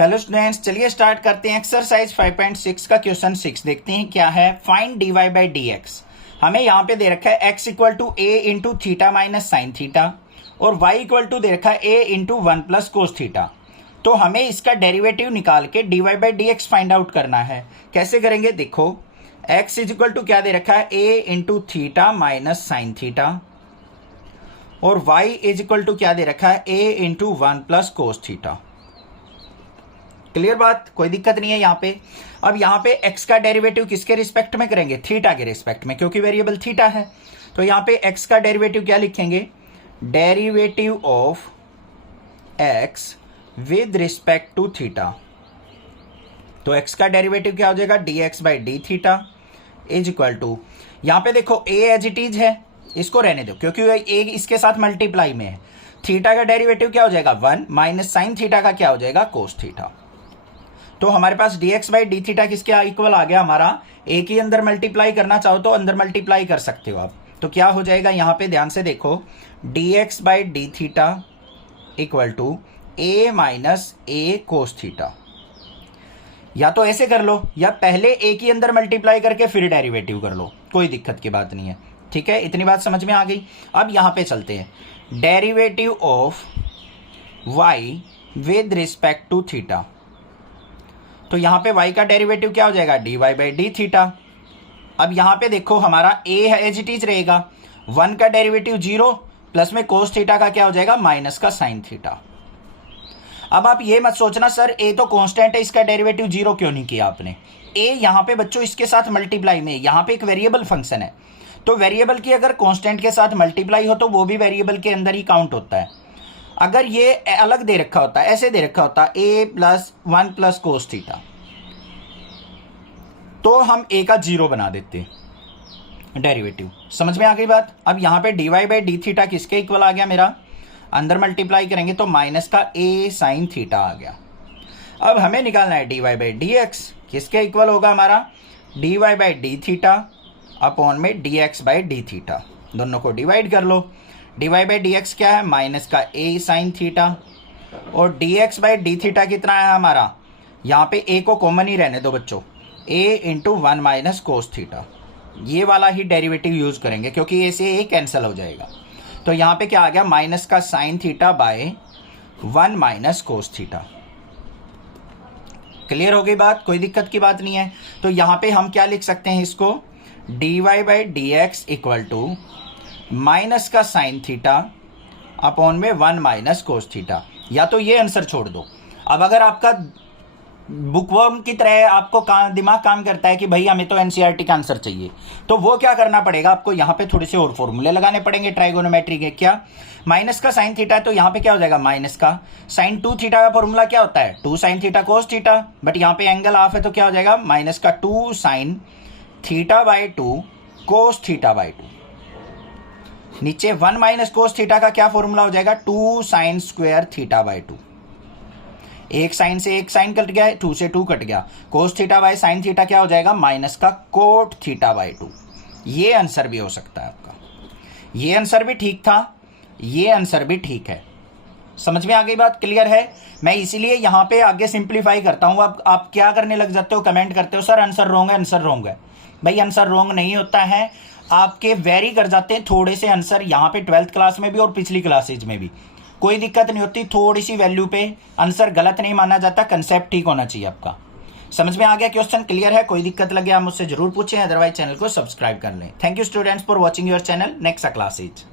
Hello students, चलिए start करते हैं एक्सरसाइज 5.6 का क्वेश्चन 6। देखते हैं क्या है। Find dy by d x. हमें यहाँ पे दे रखा है x equal to a into theta minus sine theta और y इक्वल टू दे रखा है a into one plus cos theta. तो हमें इसका डेरिवेटिव निकाल के dy by d x find out करना है। कैसे करेंगे देखो, x इज इक्वल टू क्या दे रखा है a into theta minus sine theta और y इज इक्वल टू क्या दे रखा है a into one plus cos theta. Clear बात, कोई दिक्कत नहीं है यहाँ पे। अब यहाँ पे x का डेरिवेटिव किसके रिस्पेक्ट में करेंगे? थीटा के रिस्पेक्ट में, क्योंकि वेरिएबल थीटा है। तो यहाँ पे x का डेरिवेटिव क्या लिखेंगे? Derivative of x with respect to theta. तो x का डेरिवेटिव क्या हो जाएगा? dx by d theta is equal to, यहाँ पे देखो a एज इट इज है, इसको रहने दो क्योंकि a इसके साथ मल्टीप्लाई में है। थीटा का डेरिवेटिव क्या हो जाएगा? 1 माइनस साइन थीटा का क्या हो जाएगा? कोस थीटा। तो हमारे पास dx बाई डी थीटा किसके इक्वल आ गया? हमारा a के अंदर मल्टीप्लाई करना चाहो तो अंदर मल्टीप्लाई कर सकते हो आप। तो क्या हो जाएगा यहाँ पे ध्यान से देखो, dx by d theta equal to a minus a cos theta. या तो ऐसे कर लो या पहले a के अंदर मल्टीप्लाई करके फिर डेरिवेटिव कर लो, कोई दिक्कत की बात नहीं है। ठीक है, इतनी बात समझ में आ गई। अब यहाँ पे चलते हैं। Derivative of y with respect to theta. तो यहाँ पे y का डेरिवेटिव क्या हो जाएगा? dy by d theta. अब यहाँ पे देखो हमारा a है एज इट इज रहेगा, 1 का डेरिवेटिव 0 प्लस में कोस थीटा का क्या हो जाएगा? माइनस का साइन थीटा। अब आप ये मत सोचना सर a तो कांस्टेंट है, इसका डेरिवेटिव 0 क्यों नहीं किया आपने? a यहाँ पे बच्चों इसके साथ मल्टीप्लाई में, यहाँ पे एक वेरिएबल फंक्शन है। तो वेरिएबल की अगर कांस्टेंट के साथ मल्टीप्लाई हो तो वो भी वेरिएबल के अंदर ही काउंट होता है। अगर ये अलग दे रखा होता, ऐसे दे रखा होता a plus 1 plus cos theta, तो हम a का 0 बना देते डेरिवेटिव। समझ में आ गई बात। अब यहाँ पे dy बाई डी थीटा किसके इक्वल आ गया? मेरा अंदर मल्टीप्लाई करेंगे तो माइनस का a साइन थीटा आ गया। अब हमें निकालना है dy बाई डी एक्स किसके इक्वल होगा? हमारा dy by d theta upon में dx बाई डी थीटा। दोनों को डिवाइड कर लो। dy बाई डी एक्स क्या है? माइनस का a साइन थीटा और dx बाई डी थीटा कितना है हमारा? यहाँ पे a को कॉमन ही रहने दो बच्चों, a into 1 minus cos theta. ये वाला ही डेरिवेटिव यूज करेंगे क्योंकि a से a कैंसिल हो जाएगा। तो यहाँ पे क्या आ गया? माइनस का sine theta by 1 minus cos theta. Clear हो गई बात, कोई दिक्कत की बात नहीं है। तो यहाँ पे हम क्या लिख सकते हैं इसको? dy by d x equal to minus का साइन थीटा अपॉन में 1 माइनस कोस थीटा। या तो ये आंसर छोड़ दो। अब अगर आपका बुकवर्म की तरह आपको दिमाग काम करता है कि भाई हमें तो एनसीईआरटी का आंसर चाहिए, तो वो क्या करना पड़ेगा आपको? यहाँ पे थोड़े से और फॉर्मूले लगाने पड़ेंगे ट्राइगोनोमेट्री के। क्या? माइनस का साइन थीटा है तो यहाँ पे क्या हो जाएगा? माइनस का साइन 2 थीटा का फॉर्मूला क्या होता है? 2 sine theta cos theta, but यहाँ पे एंगल हाफ है तो क्या हो जाएगा? माइनस का 2 sine theta by 2 cos theta by 2। नीचे 1 माइनस कोस थीटा का क्या फॉर्मूला हो जाएगा? 2 साइन स्क्वायर थीटा बाई 2। एक साइन से एक साइन कट गया, 2 से 2 कट गया। Cos theta by sine theta क्या हो जाएगा? माइनस का कोट थीटा बाई 2। ये आंसर भी हो सकता है आपका। ये आंसर भी ठीक था, ये आंसर भी ठीक है। समझ में आ गई बात? क्लियर है? मैं इसीलिए यहाँ पे आगे सिंप्लीफाई करता हूँ। अब आप क्या करने लग जाते हो? कमेंट करते हो सर आंसर रॉन्ग है, आंसर रॉन्ग है। भाई आंसर रॉन्ग नहीं होता है, आपके वेरी कर जाते हैं थोड़े से आंसर। यहाँ पे 12th क्लास में भी और पिछली क्लासेज में भी कोई दिक्कत नहीं होती। थोड़ी सी वैल्यू पे आंसर गलत नहीं माना जाता, कंसेप्ट ठीक होना चाहिए आपका। समझ में आ गया? क्वेश्चन क्लियर है? कोई दिक्कत लगे आप मुझसे जरूर पूछें, अदरवाइज चैनल को सब्सक्राइब कर लें। Thank you students for watching your channel. Next classes.